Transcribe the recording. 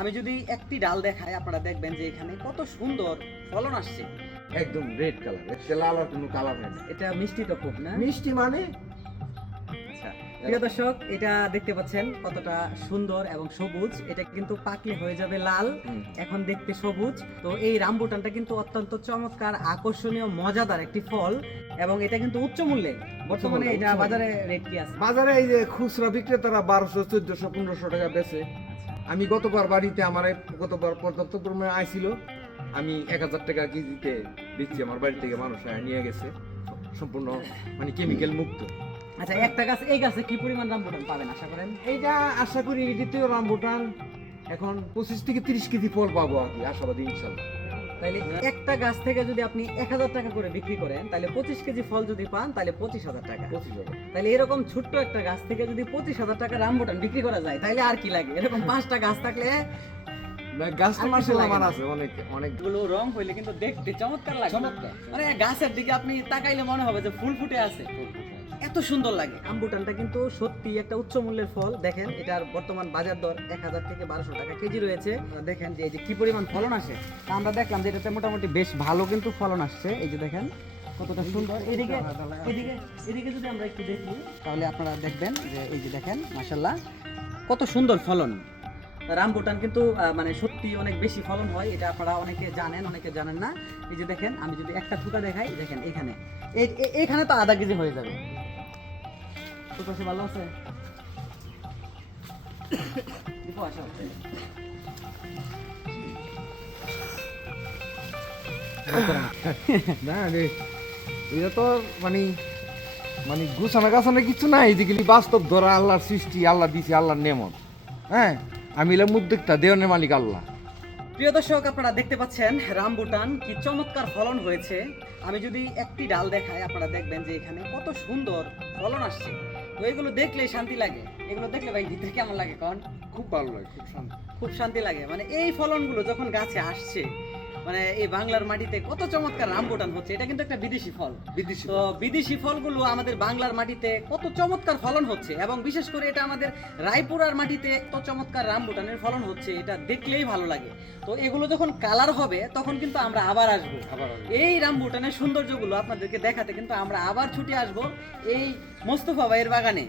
আমি যদি একটি ডাল দেখাই আপনারা দেখবেন যে এখানে কত সুন্দর ফলন আসছে। একদম রেড কালার, এটা লাল আর কোনো কালার হয় না। এটা মিষ্টি তো খুব না? মিষ্টি মানে আচ্ছা প্রিয় দর্শক, এটা দেখতে পাচ্ছেন কতটা সুন্দর এবং সবুজ। এটা কিন্তু পাকলে হয়ে যাবে লাল, এখন দেখতে সবুজ। তো এই রামবুটানটা কিন্তু অত্যন্ত চমৎকার, আকর্ষণীয়, মজাদার একটি ফল এবং এটা কিন্তু উচ্চ মূল্যে। বর্তমানে এটা বাজারে রেট কি আছে? বাজারে এই যে খুচরা বিক্রেতারা 1200, 1400, 1500 টাকা বেচে। আমি গতবার বাড়িতে আমার গতবার পর্যাপ্ত পরিমাণে আইছিল, আমি 1000 টাকা কেজিতে দিচ্ছি। আমার বাড়ি থেকে মানুষ নিয়ে গেছে, সম্পূর্ণ মানে কেমিক্যাল মুক্ত। আচ্ছা একটা গাছ, এই গাছে কি পরিমাণ রামবুটান পাবেন আশা করেন? এইটা আশা করি দ্বিতীয় রামবুটান এখন 25 থেকে 30 কেজি ফল পাবো আর কি, আশাবাদী ইনশাল্লাহ। তাহলে একটা গাছ থেকে যদি আপনি 1000 টাকা করে বিক্রি করেন, তাহলে 25 কেজি ফল যদি পান তাহলে 25,000 টাকা। 25,000। তাহলে এরকম ছোট্ট একটা গাছ থেকে যদি 25,000 টাকা রামবুটান বিক্রি করা যায়, তাহলে আর কি লাগে? এরকম 5টা গাছ থাকলে গাছ তো আর কিছু মাশাআল্লাহ লাগে আমার না। আছে অনেক অনেক। গুলো রং হইলে কিন্তু দেখতে চমৎকার লাগে। চমৎকার। মানে গাছের দিকে আপনি তাকাইলে মনে হবে যে ফুল ফুটে আছে, এত সুন্দর লাগে। রামবুটানটা কিন্তু সত্যি একটা উচ্চ মূল্যের ফল। দেখেন এটার বর্তমান বাজার দর 1000 থেকে 1200 টাকা কেজি রয়েছে। দেখেন যে এই যে কি পরিমাণ ফলন আসে। তা আমরা দেখলাম যে এটাতে মোটামুটি বেশ ভালো কিন্তু ফলন আসছে। এই যে দেখেন কতটা সুন্দর। এদিকে এদিকে এদিকে যদি আমরা একটু দেখি তাহলে আপনারা দেখবেন যে এই যে দেখেন মাশাআল্লাহ কত সুন্দর ফলন। রামবুটান কিন্তু মানে সত্যি অনেক বেশি ফলন হয়, এটা আপনারা অনেকে জানেন, অনেকে জানেন না। এই যে দেখেন আমি যদি একটা থুকা দেখাই, দেখেন এখানে এখানে তো আধা কেজি হয়ে যাবে। তো পাশে ভালো আছে দীপু, আসো। না রে, এটা তো মানে মানে গুছানো গাছানো কিছু নাই, যেগুলি বাস্তব ধরা আল্লাহর সৃষ্টি, আল্লাহ দিছে, আল্লাহর নেমত। হ্যাঁ, আমি এলাম উদ্যোক্তা, দেওয়ানের মালিক আল্লাহ। প্রিয় দর্শক, আপনারা দেখতে পাচ্ছেন রামবুটান কি চমৎকার ফলন হয়েছে। আমি যদি একটি ডাল দেখাই আপনারা দেখবেন যে এখানে কত সুন্দর ফলন আসছে। তো এগুলো দেখলে শান্তি লাগে। এগুলো দেখলে ভাই ভিতরে কেমন লাগে কোন? খুব ভালো লাগে, খুব শান্তি। খুব শান্তি লাগে। মানে এই ফলনগুলো যখন গাছে আসছে, মানে এই বাংলার মাটিতে কত চমৎকার রামবুটান হচ্ছে। এটা কিন্তু একটা বিদেশি ফল। বিদেশি তো বিদেশি ফলগুলো আমাদের বাংলার মাটিতে কত চমৎকার ফলন হচ্ছে এবং বিশেষ করে এটা আমাদের রায়পুরার মাটিতে এত চমৎকার রামবুটানের ফলন হচ্ছে, এটা দেখলেই ভালো লাগে। তো এগুলো যখন কালার হবে তখন কিন্তু আমরা আবার আসবো, এই রামবুটানের সৌন্দর্যগুলো আপনাদেরকে দেখাতে কিন্তু আমরা আবার ছুটে আসবো এই মোস্তফা ভাইয়ের বাগানে।